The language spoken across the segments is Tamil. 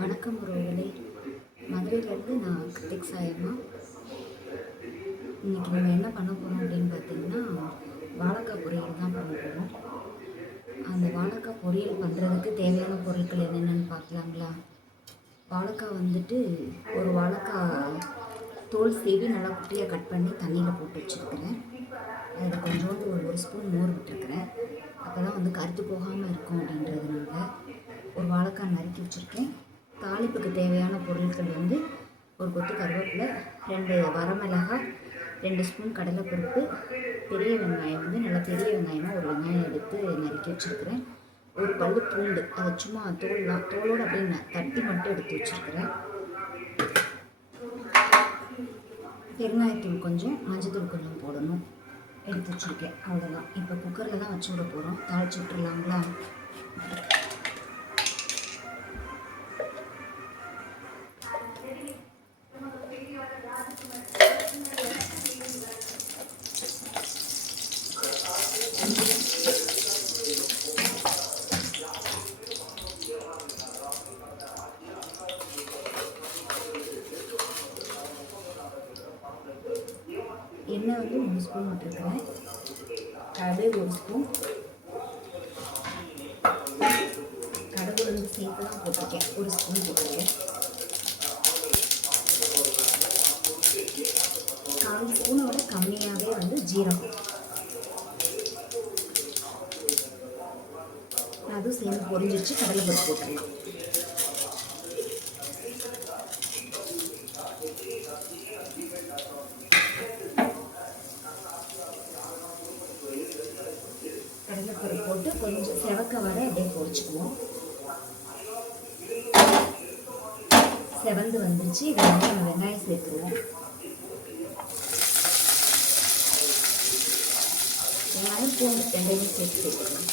வணக்கம் உறவுகளே. மதுரையிலேருந்து நான் கிருத்திக் சாயம்மா. இன்றைக்கி நம்ம என்ன பண்ண போகிறோம் அப்படின்னு பார்த்தீங்கன்னா, வாழைக்காய் பொரியல் தான் பண்ண போகிறோம். அந்த வாழைக்காய் பொரியல் பண்ணுறதுக்கு தேவையான பொருட்கள் என்னென்னு பார்க்கலாங்களா? வாழைக்காய் வந்துட்டு ஒரு வாழைக்காய் தோல் சீவி நல்லா குட்டியாக கட் பண்ணி தண்ணியில் போட்டு வச்சுருக்கிறேன். அதில் கொஞ்சோண்டு ஒரு ஸ்பூன் மோர் விட்டுருக்குறேன். அப்போ தான் வந்து கருத்து போகாமல் இருக்கும் அப்படின்றதுனால. ஒரு வாழைக்காய் நறுக்கி வச்சுருக்கேன். தாளிப்புக்கு தேவையான பொருட்கள் வந்து ஒரு கொத்து கருவேப்பிலை, 2 வரமிளகாய், 2 ஸ்பூன் கடலைப்பருப்பு, பெரிய வெங்காயம் வந்து நல்லா பெரிய வெங்காயமாக ஒரு வெங்காயம் எடுத்து நறுக்கி வச்சுருக்கிறேன். ஒரு பல்லு பூண்டு, அதை சும்மா தோலோடு அப்படியே தட்டி மட்டும் எடுத்து வச்சுருக்கிறேன். பெருங்காயத்தூள் கொஞ்சம், மஞ்சத்தூள் கொஞ்சம் போடணும், எடுத்து வச்சுருக்கேன். அவ்வளோதான். இப்போ குக்கரில் தான் வச்சு விட போகிறோம். தாளிச்சு விட்டுருலாங்களா? எண்ணெய் வந்து 3 ஸ்பூன் விட்டுருக்குறேன். கடுகு 1 ஸ்பூன், கடுகு வந்து சேர்த்து தான் போட்டிருக்கேன். 1 ஸ்பூன் போட்டிருக்கேன். 1/4 ஸ்பூனோட கம்மியாகவே வந்து ஜீரகம், அதுவும் சேர்ந்து பொரிஞ்சிச்சு. கடலைப்பருப்பு போட்டுடலாம். கடலைப்பருப்பு போட்டு கொஞ்சம் செவக்க வர அப்படியே பொரிச்சுக்குவோம். செவந்து வந்துருச்சு. இதை வந்து நம்ம வெங்காயம் சேர்த்துருவோம். வெங்காயம் பூண்டு 2 சேர்த்துக்கலாம்.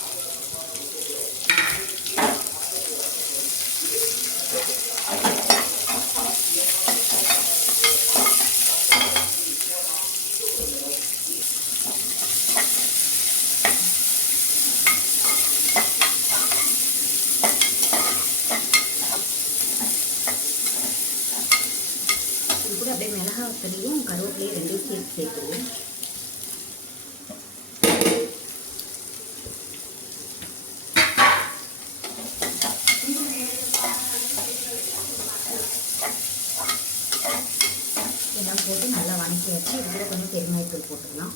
இது கூட அப்படியே மிளகாத்தலையும் கருவேப்பிலையும் 2 சேர்த்துருவோம். எல்லாம் போட்டு நல்லா வணக்கி வச்சு இது கூட கொஞ்சம் பெருங்காயத்தூள் போட்டுக்கலாம்.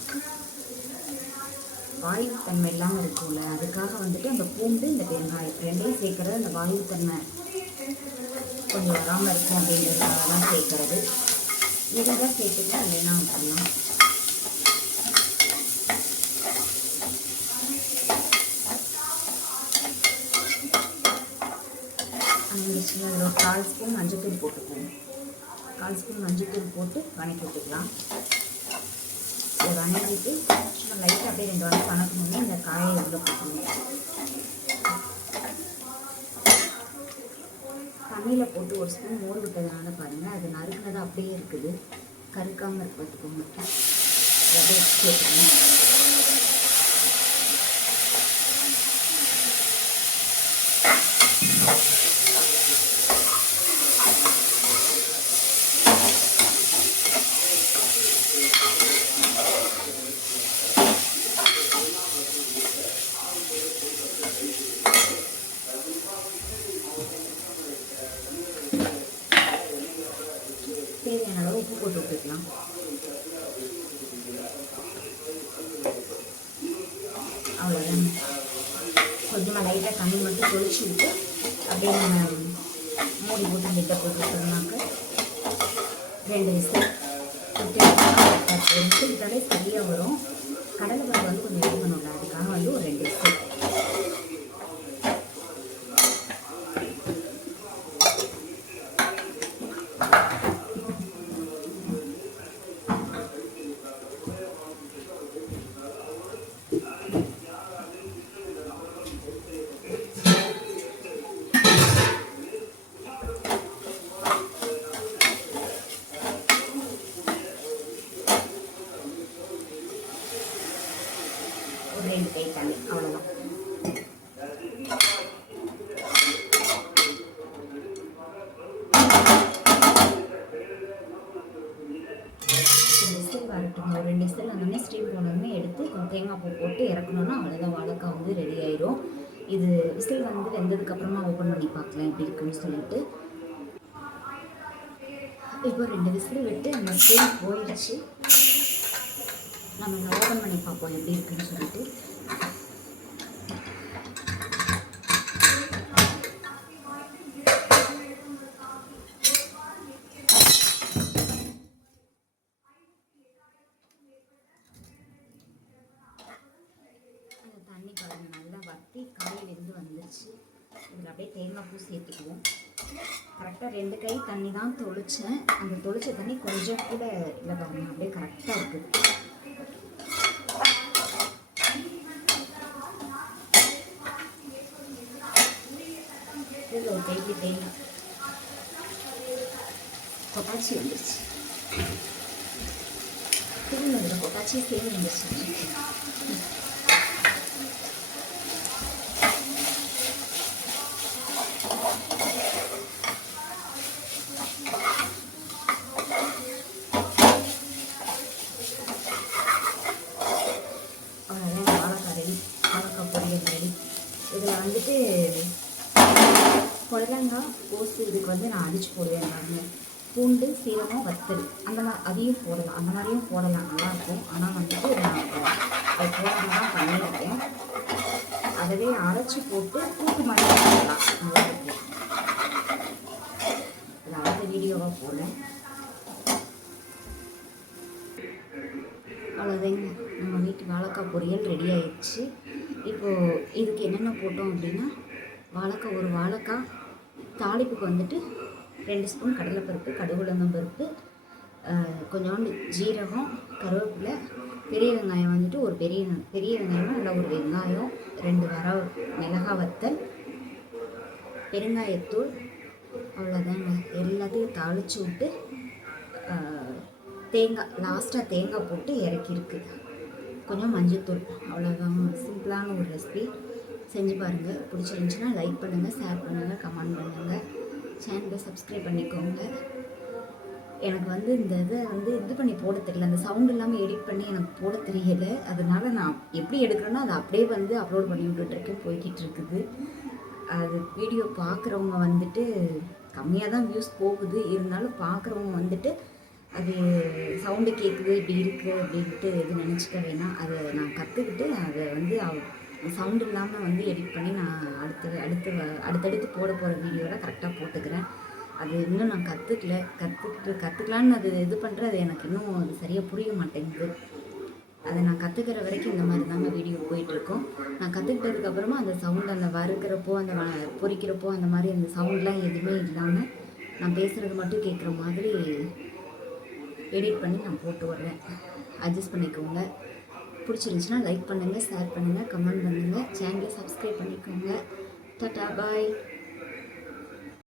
வாயு தன்மை இல்லாமல் இருக்கும்ல, அதுக்காக வந்துட்டு அந்த பூண்டு இந்த பெருங்காயம் 2 சேர்க்கறது அந்த வாயு தன்மை கொஞ்சம் வராமல் இருக்கும் அப்படின்றதுக்காக தான் சேர்க்கறது. இதுதான் சேர்த்துக்கலாம், இல்லைன்னா பண்ணலாம். அதில் ஒரு 1/4 ஸ்பூன் மஞ்சத்தூள் போட்டுக்குவோம். 1/4 ஸ்பூன் மஞ்சத்தூள் போட்டு வணக்கி விட்டுக்கலாம். இதை வணங்கிட்டு சும்மா லைட்டாக அப்படியே 2 வாரம் வணக்கணும்னா இந்த காயை உள்ள போட்டுக்கணும். தண்ணியில் போட்டு 1 ஸ்பூன் மோர் விட்டதுனால பாருங்கள், அது நறுக்கினதாக அப்படியே இருக்குது. கருக்காமல் இருக்கு பார்த்துக்கோங்க. அதை அப்படியே சேர்த்துக்கணும். தேவையான அளவு உப்பு போட்டு விட்டுக்கலாம். அவ்வளோதான். கொஞ்சமாக லைட்டாக தண்ணி மட்டும் தொளிச்சு விட்டு அப்படியே நம்ம மூடி போட்டு லிட்டை போட்டு விட்டோம்னாக்க 2 விசில் விட்டாலே சரியாக வரும். கடலைப்பருப்பு வந்து கொஞ்சம் எடுக்கணும்ல, அதுக்காக வந்து ஒரு 2 விசில். ஒரு 2 கை தண்ணி, அவ்வளோதான். ஸ்டீம் போனதுமே எடுத்து கொஞ்சம் தேங்காய் பூ போட்டு இறக்கணுன்னா அவ்வளோதான், வாழைக்காய் வந்து ரெடி ஆயிரும். இது விசில் வந்து வெந்ததுக்கப்புறமா ஓப்பன் பண்ணி பார்க்கலாம் எப்படி இருக்குன்னு சொல்லிட்டு. இப்போ 2 விசில் விட்டு அந்த ஸ்டீம் போயிடுச்சு. நம்ம ஓப்பன் பண்ணி பார்ப்போம் எப்படி இருக்குன்னு சொல்லிட்டு. தண்ணி பாருங்கள் நல்லா வற்றி காயிலிருந்து வந்துருச்சு. இதில் அப்படியே தேங்காய் பூ சேர்த்துக்குவோம். கரெக்டாக 2 கை தண்ணி தான் தொளித்தேன். அந்த தொளிச்ச தண்ணி கொஞ்சம் கூட இல்லை பாருங்கள், அப்படியே கரெக்டாக இருக்குது. இதில் ஒரு கைக்கு தேங்காய் கொட்டாச்சி வந்துருச்சு. திருநெல்வேலியில் கொட்டாச்சி சேர்ந்து வந்துருச்சு. வாழைக்காய் பொரியல் ரெடி. இதில் வந்துட்டு புடலங்காய் கோஸு இதுக்கு வந்து நான் அடித்து போடுவேன். பாருங்கள், பூண்டு சீரகம் வத்தல் அந்த மாதிரி அதையும் போடலாம், அந்த மாதிரியும் போடலாம், நல்லாயிருக்கும். ஆனால் வந்துட்டு நான் போடாமல் தான் பண்ணியிருக்கேன். அதவே அரைச்சி போட்டு கூட்டு மாதிரி போடலாம், நல்லாயிருக்கும். இதை அடுத்த வீடியோவாக போடுறேன். அவ்வளோதாங்க, நம்ம வீட்டு வாழைக்காய் பொரியல் ரெடி ஆயிடுச்சு. இப்போது இதுக்கு என்னென்ன போட்டோம் அப்படின்னா, ஒரு வாழைக்காய் தாளிப்புக்கு வந்துட்டு 2 ஸ்பூன் கடலைப்பருப்பு, கடுகு உளுந்தம் பருப்பு, கொஞ்சோண்டு ஜீரகம், கருவேப்பிலை, பெரிய வெங்காயம் வந்துட்டு ஒரு பெரிய வெங்காயமாக நல்லா ஒரு வெங்காயம், 2 மிளகாய் வத்தல், பெருங்காயத்தூள், அவ்வளோதாங்க. எல்லாத்தையும் தாளித்து விட்டு லாஸ்ட்டாக தேங்காய் போட்டு இறக்கிருக்கு. கொஞ்சம் மஞ்சள்தூள், அவ்வளோதான். சிம்பிளான ஒரு ரெசிபி. செஞ்சு பாருங்கள். பிடிச்சிருந்துச்சின்னா லைக் பண்ணுங்கள், ஷேர் பண்ணுங்கள், கமெண்ட் பண்ணுங்கள், சேனலை சப்ஸ்கிரைப் பண்ணிக்கோங்க. எனக்கு வந்து இந்த இதை வந்து இது பண்ணி போட தெரியல, அந்த சவுண்ட் இல்லாமல் எடிட் பண்ணி எனக்கு போட தெரியலை. அதனால் நான் எப்படி எடுக்கிறேனோ அதை அப்படியே வந்து அப்லோட் பண்ணி விட்டுட்ருக்கேன், போய்கிட்டு இருக்குது. அது வீடியோ பார்க்குறவங்க வந்துட்டு கம்மியாக தான் வியூஸ் போகுது, இருந்தாலும் பார்க்குறவங்க வந்துட்டு அது சவுண்டு கேட்குது இப்படி இருக்குது அப்படின்ட்டு இது நினச்சிக்க வேணாம். அதை நான் கற்றுக்கிட்டு அதை வந்து சவுண்டு இல்லாமல் வந்து எடிட் பண்ணி நான் அடுத்தடுத்து போட போகிற வீடியோவில் கரெக்டாக போட்டுக்கிறேன். அது இன்னும் நான் கற்றுக்கலான்னு அது இது பண்ணுறது எனக்கு இன்னும் அது சரியாக புரிய மாட்டேங்குது. அதை நான் கற்றுக்கிற வரைக்கும் இந்த மாதிரி தாங்க வீடியோ போயிட்டுருக்கோம். நான் கற்றுக்கிட்டதுக்கப்புறமா அந்த சவுண்டு அந்த வறுக்கிறப்போ அந்த பொரிக்கிறப்போ அந்த மாதிரி அந்த சவுண்ட்லாம் எதுவுமே இல்லாமல் நான் பேசுகிறது மட்டும் கேட்குற மாதிரி எடிட் பண்ணி நான் போட்டு வர்றேன். அட்ஜஸ்ட் பண்ணிக்கோங்க. பிடிச்சிருந்துச்சின்னா லைக் பண்ணுங்கள், ஷேர் பண்ணுங்கள், கமெண்ட் பண்ணுங்கள், சேனலை சப்ஸ்கிரைப் பண்ணிக்கோங்க. டாடா, பாய்.